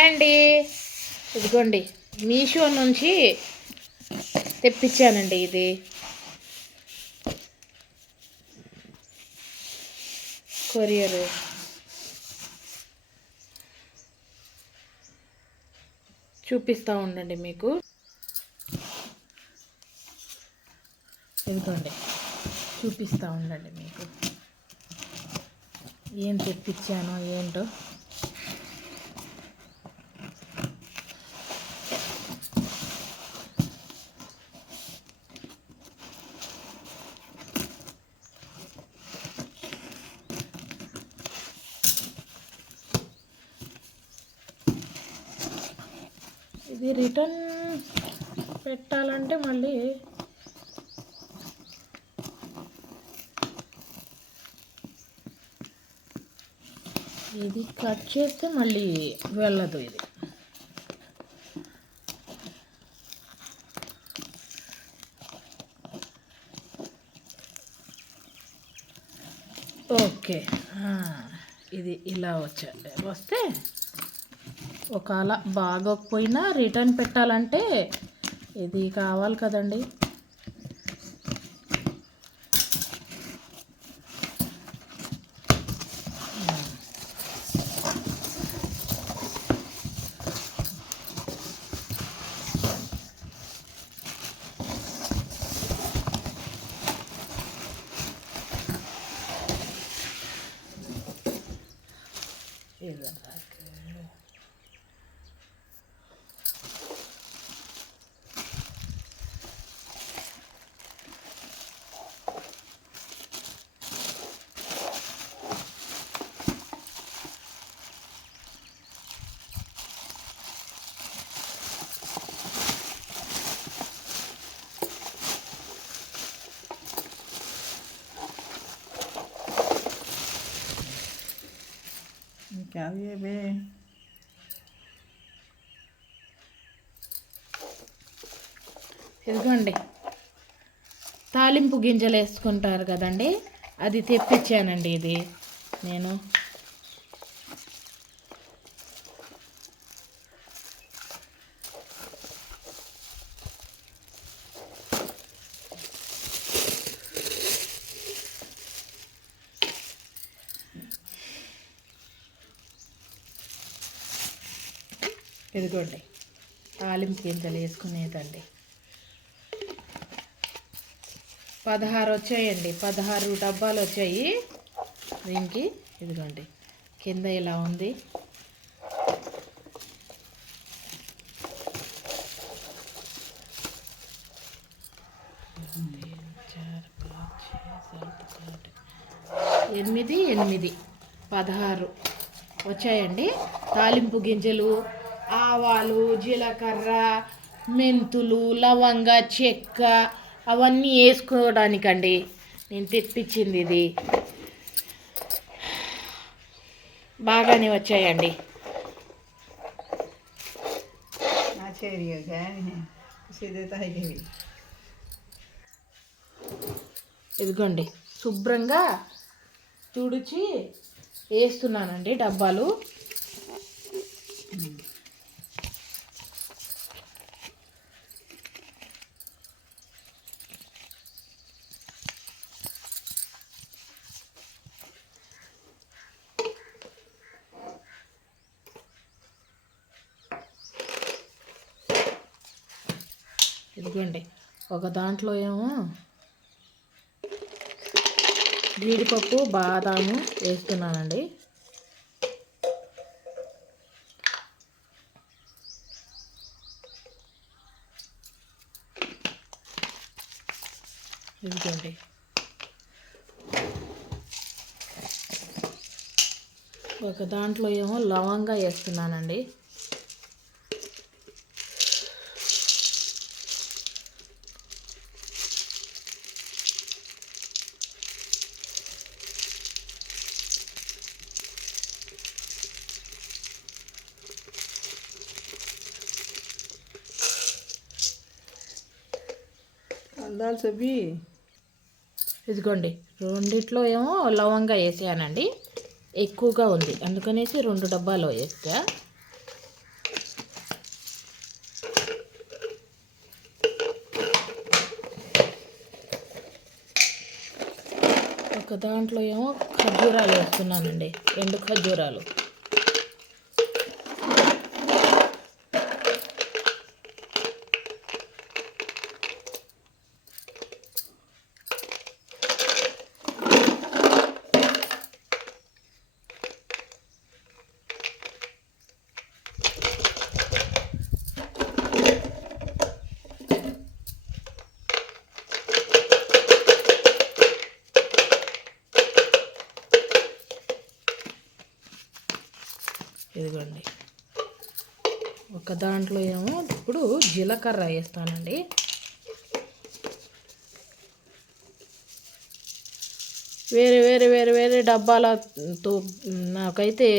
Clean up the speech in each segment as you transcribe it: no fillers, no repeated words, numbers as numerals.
Hi అండి. ఇదిగోండి మీషో నుంచి తెప్పించానండి. ఇది కొరియర్ చూపిస్తూ ఉండండి మీకు. ఇదిగోండి చూపిస్తూ ఉండండి మీకు ఏం తెప్పించానో ఏంటో. ఇది రిటర్న్ పెట్టాలంటే మళ్ళీ ఇది కట్ చేస్తే మళ్ళీ వెళ్ళదు. ఇది ఓకే, ఇది ఇలా వస్తే ఒకవేళ బాగోకపోయినా రిటర్న్ పెట్టాలంటే ఇది కావాలి కదండి. क्या ये बे ఇదిగోండి తాలింపు గింజలు వేసుకుంటారు కదండి, అది తెప్పించానండి. ఇది నేను ఇదిగోండి తాలింపు గింజలు వేసుకునేదండి. 16 వచ్చాయండి, 16 డబ్బాలు వచ్చాయి దీనికి. ఇదిగోండి కింద ఇలా ఉంది. ఎనిమిది 16 వచ్చాయండి. తాలింపు గింజలు, ఆవాలు, జీలకర్ర, మెంతులు, లవంగ, చెక్క అవన్నీ వేసుకోవడానికండి నేను తెప్పించింది. ఇది బాగానే వచ్చాయండి. ఇదిగోండి శుభ్రంగా తుడిచి వేస్తున్నానండి డబ్బాలు. ఇదిగోండి ఒక దాంట్లో ఏమో జీడిపప్పు, బాదాము వేస్తున్నానండి. ఇదిగోండి ఒక దాంట్లో ఏమో లవంగా వేస్తున్నానండి. ఇదిగోండి రెండిట్లో ఏమో లవంగా వేసానండి, ఎక్కువగా ఉంది అందుకనేసి 2 డబ్బాలు వేస్తా. ఒక దాంట్లో ఏమో ఖర్జూరాలు వేస్తున్నానండి, ఎండు ఖర్జూరాలు. ఇదిగోండి, ఒక దాంట్లో ఏమో ఇప్పుడు జీలకర్ర వేస్తానండి. వేరే వేరే వేరే వేరే డబ్బాలతో నాకైతే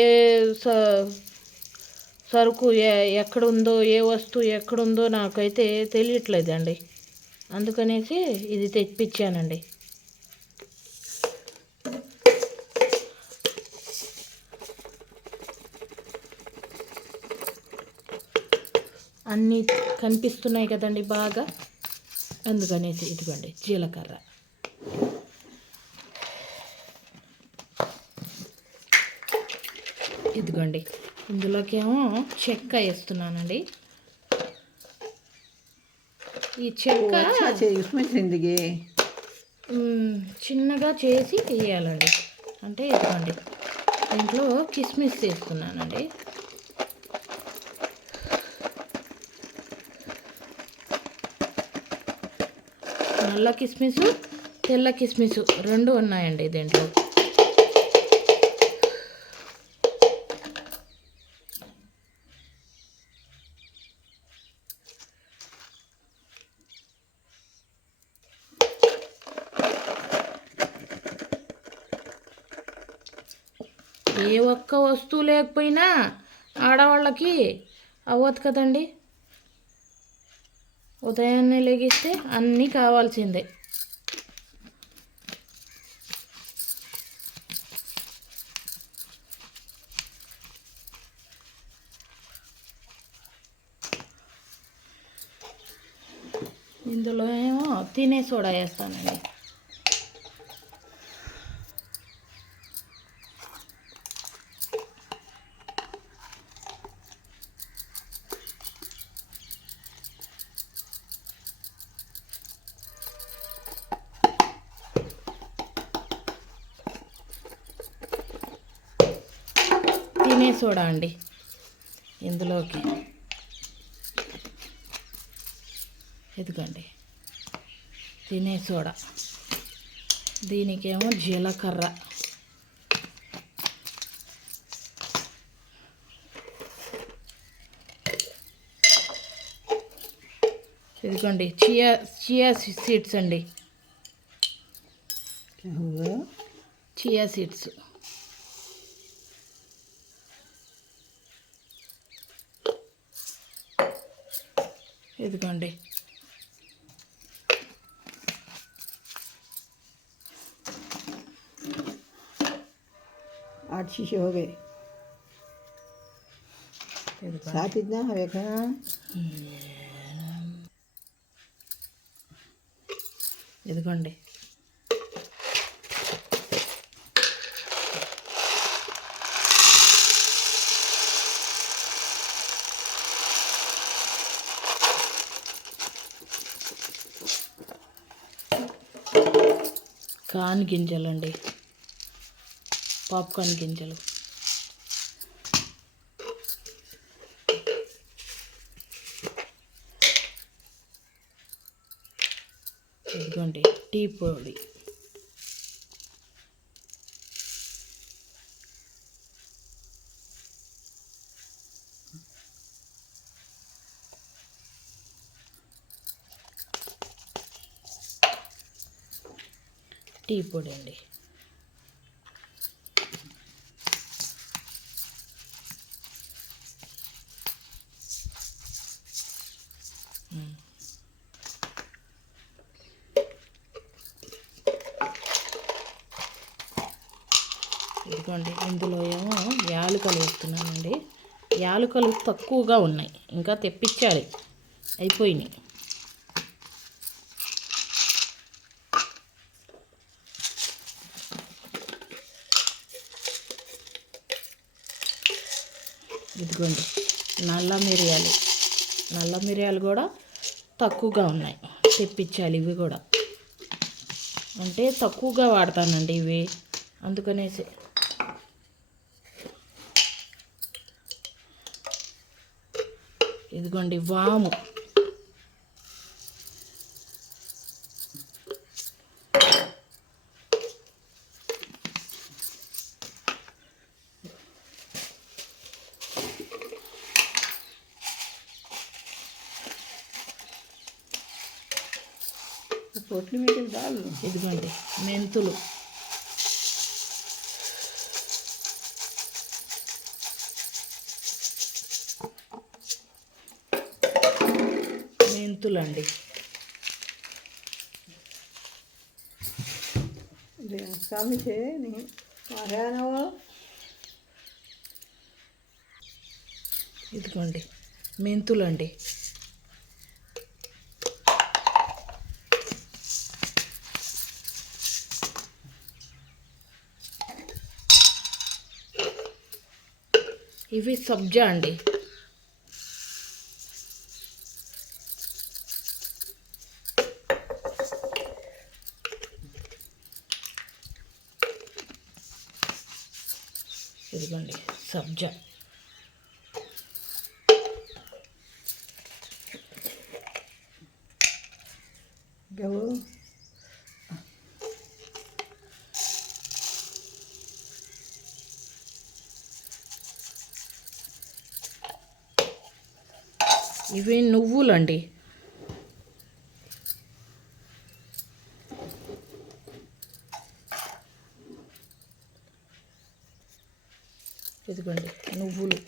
ఏ సరుకు ఎక్కడుందో, ఏ వస్తువు ఎక్కడుందో నాకైతే తెలియట్లేదండి. అందుకనేసి ఇది తెప్పించానండి. అన్నీ కనిపిస్తున్నాయి కదండి బాగా, అందుకనేసి ఇదిగోండి జీలకర్ర. ఇదిగోండి, ఇందులోకేమో చెక్క వేస్తున్నానండి. ఈ చెక్క చిన్నగా చేసి వేయాలండి. అంటే ఇదిగోండి, దీంట్లో కిస్మిస్ వేస్తున్నానండి. నల్ల కిస్మిసు, తెల్ల కిస్మిసు రెండు ఉన్నాయండి దీంట్లో. ఏ ఒక్క వస్తువు లేకపోయినా ఆడవాళ్ళకి అవ్వదు కదండి. ఉదయాన్నే లెగిస్తే అన్నీ కావాల్సిందే. ఇందులో ఏమో తినే సోడా వేస్తానండి. తినే సోడా అండి ఇందులోకి. ఇదిగోండి తినే సోడా. దీనికేమో జీలకర్ర. ఇదిగోండి చియా సీడ్స్ అండి. Chia seeds. ఇదిగోండి आठ शीशे हो गए। साथ इतना होगा। ఇదిగోండి కాన్ గింజలండి, పాప్కార్న్ గింజలు. ఇదిగోండి టీ పొడి. టీ పొడి అండి. ఇదిగోండి ఇందులో ఏమో యాలకులు వేస్తున్నానండి. యాలకులు తక్కువగా ఉన్నాయి, ఇంకా తెప్పించాలి, అయిపోయినాయి. ఇదిగోండి నల్ల మిరియాలు కూడా తక్కువగా ఉన్నాయి, తెప్పించాలి. ఇవి కూడా అంటే తక్కువగా వాడతానండి ఇవి, అందుకనేసి. ఇదిగోండి వాము, పొట్లి మీద దాల్. ఇదిగోండి మెంతులు, అండి. Kami sih nih, mariana wo. ఇదిగోండి మెంతులండి. ఇవి సబ్జా అండి. ఇదిగోండి సబ్జా. గవు ఇవి నువ్వులండి. ఇదిగోండి నువ్వులు.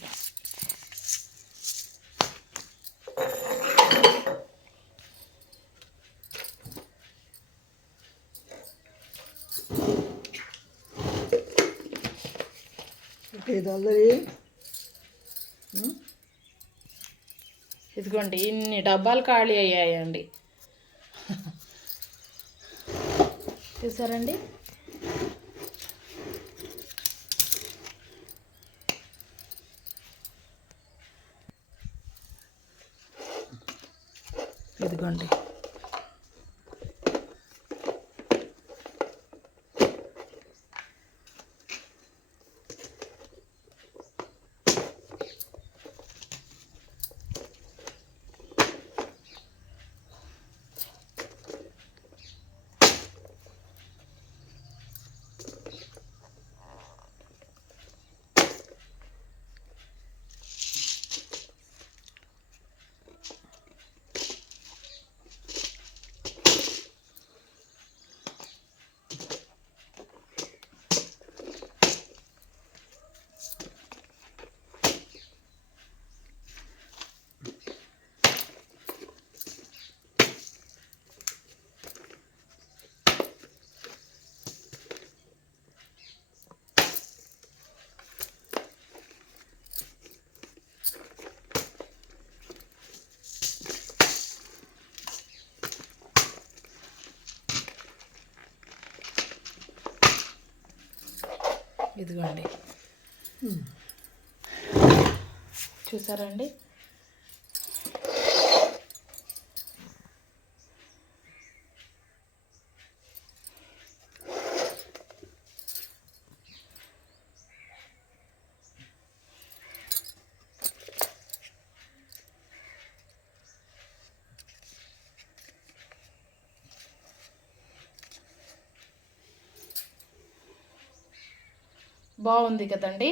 ఇదిగోండి ఇన్ని డబ్బాలు ఖాళీ అయ్యాయండి. చూసారండి. ఇదిగోండి ఇదిగోండి చూసారండి. బాగుంది కదండి.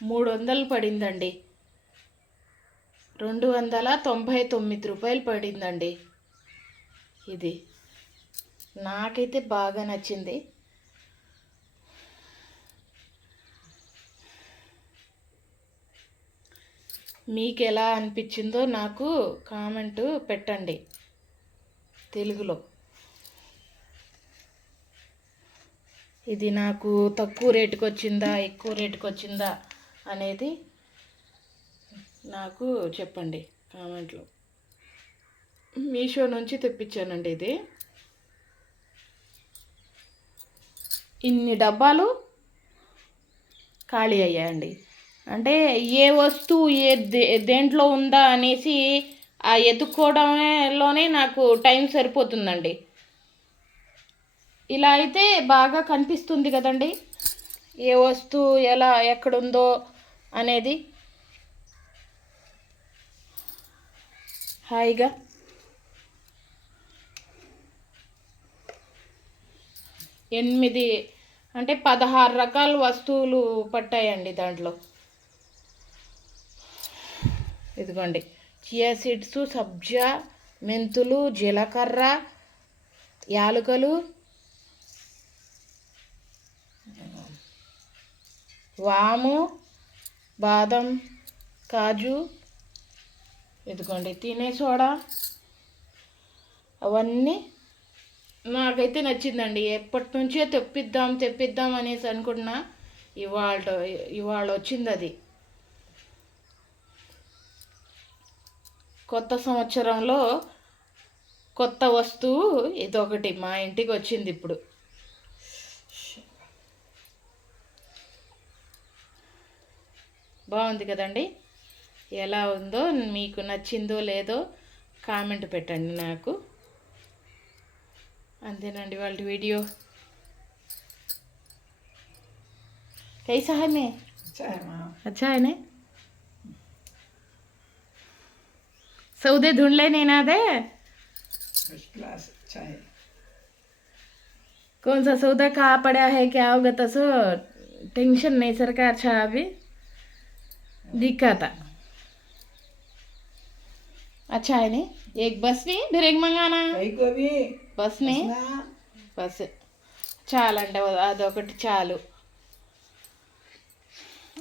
300 పడిందండి. 299 రూపాయలు పడిందండి. ఇది నాకైతే బాగా నచ్చింది. మీకు ఎలా అనిపించిందో నాకు కామెంట్ పెట్టండి తెలుగులో. ఇది నాకు తక్కువ రేటుకి వచ్చిందా ఎక్కువ రేటుకి వచ్చిందా అనేది నాకు చెప్పండి కామెంట్లో. మీషో నుంచి తెప్పించానండి ఇది. ఇన్ని డబ్బాలు ఖాళీ అయ్యాయండి. అంటే ఏ వస్తువు దేంట్లో ఉందా అనేసి ఆ ఎత్తుక్కోవడంలోనే నాకు టైం సరిపోతుందండి. ఇలా అయితే బాగా కనిపిస్తుంది కదండి ఏ వస్తువు ఎలా ఎక్కడుందో అనేది. హాయిగా 8 అంటే 16 రకాల వస్తువులు పట్టాయండి దాంట్లో. ఇదిగోండి చియా సీడ్స్, సబ్జా, మెంతులు, జీలకర్ర, యాలకులు, వాము, బాదం, కాజు, ఇదిగోండి తినే సోడా. అవన్నీ నాకైతే నచ్చిందండి. ఎప్పటి నుంచే తెప్పిద్దాం అనేసి అనుకున్నా. ఇవాళ వచ్చింది అది. కొత్త సంవత్సరంలో కొత్త వస్తువు ఇదొకటి మా ఇంటికి వచ్చింది ఇప్పుడు. బాగుంది కదండి. ఎలా ఉందో, మీకు నచ్చిందో లేదో కామెంట్ పెట్టండి నాకు. అంతేనండి వాళ్ళ వీడియో. कैसा है मैं? अच्छा है ने सौदे ढूंढ ले नहीं ना दे। कौन सा सौदा कहाँ पड़ा है क्या होगा तो सो टेंशन नहीं सरकार अच्छा अभी दिखा था। अच्छा है नहीं एक बस नहीं फिर एक मंगाना बस नहीं బస్ చాలండి అదొకటి చాలు.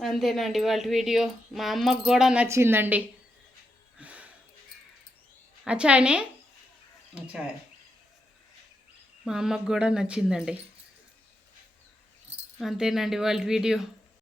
అంతేనండి వాళ్ళ వీడియో. మా అమ్మకు కూడా నచ్చిందండి. అచ్చాయనే మా అమ్మకు కూడా నచ్చిందండి. అంతేనండి వాళ్ళ వీడియో.